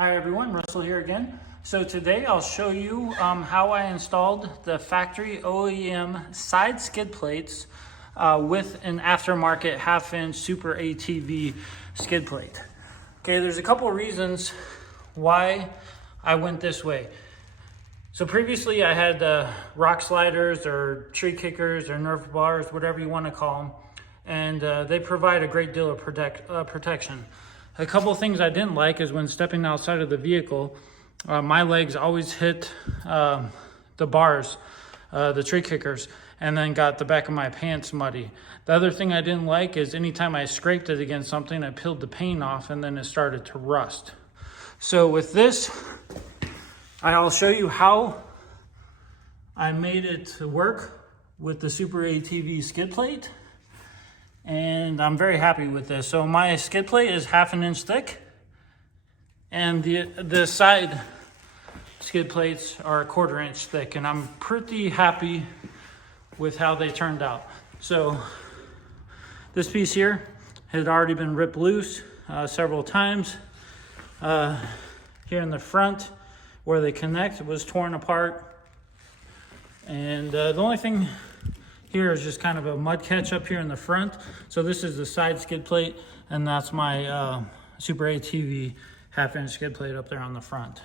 Hi everyone, Russell here again. So today I'll show you how I installed the factory OEM side skid plates with an aftermarket 1/2-inch SUPERATV skid plate. Okay, there's a couple reasons why I went this way. So previously I had rock sliders or tree kickers or Nerf bars, whatever you want to call them, and they provide a great deal of protection. A couple of things I didn't like is when stepping outside of the vehicle, my legs always hit the bars, the tree kickers, and then got the back of my pants muddy. The other thing I didn't like is anytime I scraped it against something, I peeled the paint off and then it started to rust. So with this, I'll show you how I made it to work with the SUPERATV skid plate. And I'm very happy with this. So my skid plate is 1/2 inch thick, and the side skid plates are 1/4 inch thick, and I'm pretty happy with how they turned out. So this piece here had already been ripped loose several times. Here in the front where they connect was torn apart, and the only thing here is just kind of a mud catch up here in the front. So this is the side skid plate, and that's my SUPERATV 1/2 inch skid plate up there on the front.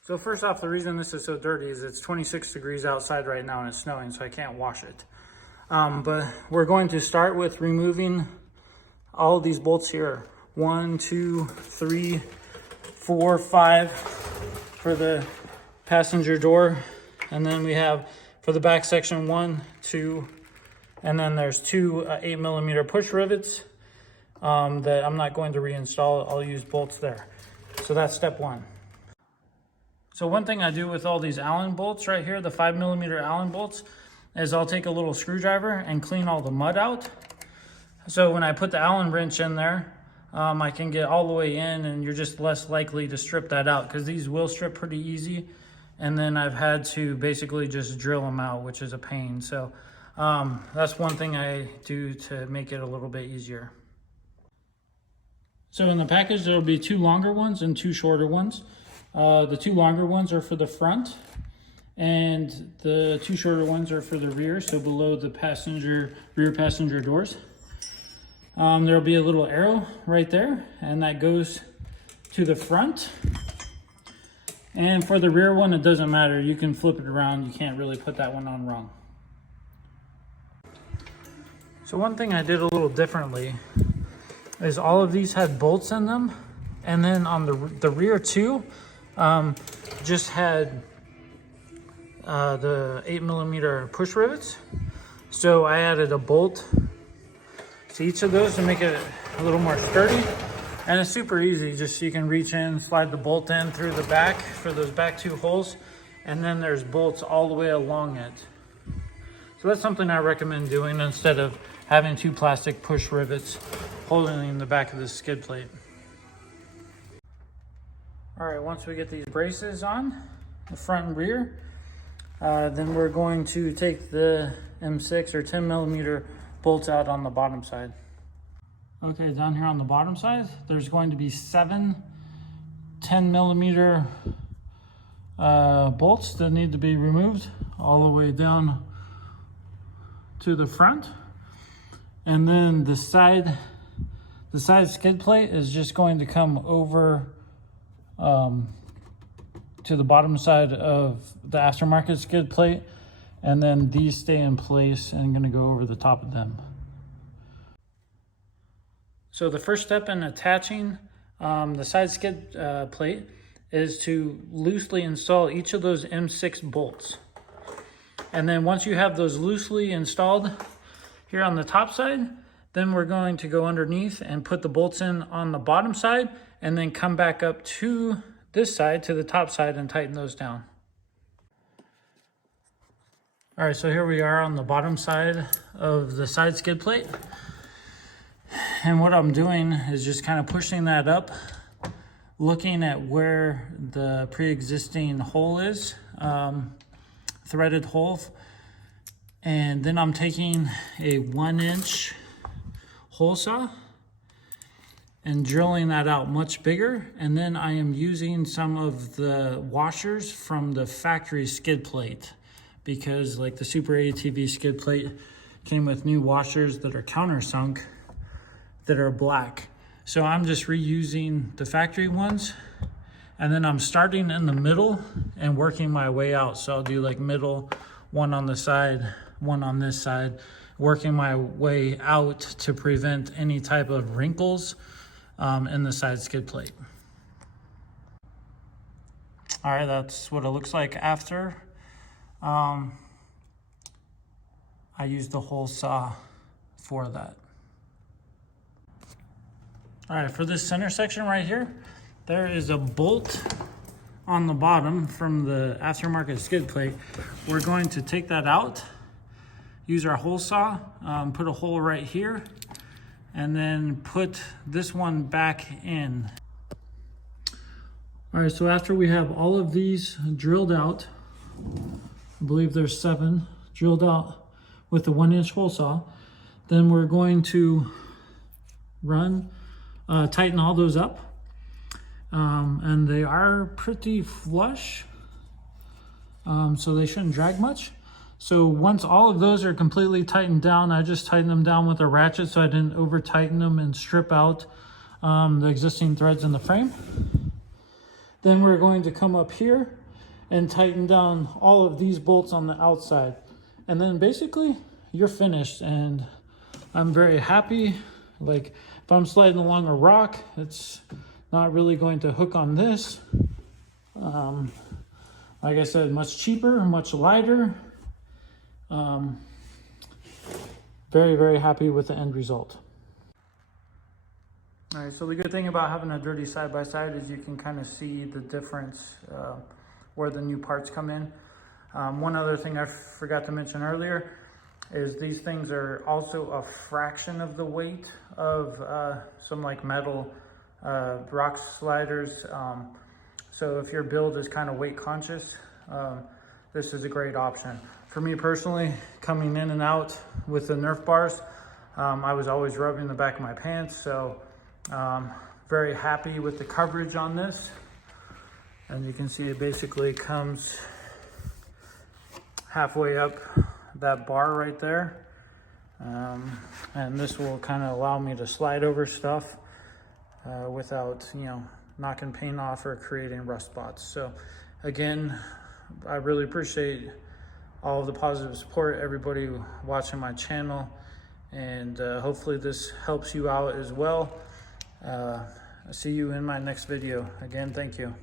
So first off, the reason this is so dirty is it's 26 degrees outside right now and it's snowing, so I can't wash it. But we're going to start with removing all of these bolts here. 1, 2, 3, 4, 5 for the passenger door, and then we have for the back section 1, 2, and then there's 2 8mm push rivets that I'm not going to reinstall. I'll use bolts there. So that's step 1. So one thing I do with all these Allen bolts right here, the 5mm Allen bolts, is I'll take a little screwdriver and clean all the mud out. So when I put the Allen wrench in there, I can get all the way in, and you're just less likely to strip that out because these will strip pretty easy. And then I've had to basically just drill them out, which is a pain. So that's one thing I do to make it a little bit easier. So in the package, there'll be 2 longer ones and 2 shorter ones. The 2 longer ones are for the front, and the 2 shorter ones are for the rear, so below the rear passenger doors. There'll be a little arrow right there, and that goes to the front. And for the rear one, it doesn't matter. You can flip it around. You can't really put that one on wrong. So one thing I did a little differently is all of these had bolts in them. And then on the rear too, just had the 8mm push rivets. So I added a bolt to each of those to make it a little more sturdy. And it's super easy, just you can reach in, slide the bolt in through the back for those back 2 holes, and then there's bolts all the way along it. So that's something I recommend doing instead of having 2 plastic push rivets holding the back of the skid plate. All right, once we get these braces on, the front and rear, then we're going to take the M6 or 10mm bolts out on the bottom side. Okay, down here on the bottom side, there's going to be 7 10mm bolts that need to be removed all the way down to the front. And then the side skid plate is just going to come over to the bottom side of the aftermarket skid plate, and then these stay in place and I'm going to go over the top of them. So the first step in attaching the side skid plate is to loosely install each of those M6 bolts. And then once you have those loosely installed here on the top side, then we're going to go underneath and put the bolts in on the bottom side, and then come back up to this side, to the top side, and tighten those down. All right, so here we are on the bottom side of the side skid plate. And what I'm doing is just kind of pushing that up, looking at where the pre-existing hole is, threaded hole. And then I'm taking a 1-inch hole saw and drilling that out much bigger. And then I am using some of the washers from the factory skid plate, because like the SUPERATV skid plate came with new washers that are countersunk that are black. So I'm just reusing the factory ones, and then I'm starting in the middle and working my way out. So I'll do like middle, one on the side, one on this side, working my way out to prevent any type of wrinkles in the side skid plate. All right, that's what it looks like after. I used the hole saw for that. All right, for this center section right here, there is a bolt on the bottom from the aftermarket skid plate. We're going to take that out, use our hole saw, put a hole right here, and then put this one back in. All right, so after we have all of these drilled out, I believe there's 7 drilled out with the 1-inch hole saw, then we're going to tighten all those up. And they are pretty flush, so they shouldn't drag much. So once all of those are completely tightened down, I just tighten them down with a ratchet so I didn't over tighten them and strip out the existing threads in the frame. Then we're going to come up here and tighten down all of these bolts on the outside. And then basically you're finished, and I'm very happy. Like if I'm sliding along a rock, it's not really going to hook on this. Like I said, much cheaper, much lighter. Very, very happy with the end result. All right, so the good thing about having a dirty side-by-side is you can kind of see the difference where the new parts come in. One other thing I forgot to mention earlier is these things are also a fraction of the weight of some like metal rock sliders. So if your build is kind of weight conscious, this is a great option. For me personally, coming in and out with the Nerf bars, I was always rubbing the back of my pants, so very happy with the coverage on this. And you can see it basically comes halfway up that bar right there. And this will kind of allow me to slide over stuff without, knocking paint off or creating rust spots. So again, I really appreciate all of the positive support, everybody watching my channel, and hopefully this helps you out as well. I'll see you in my next video. Again, thank you.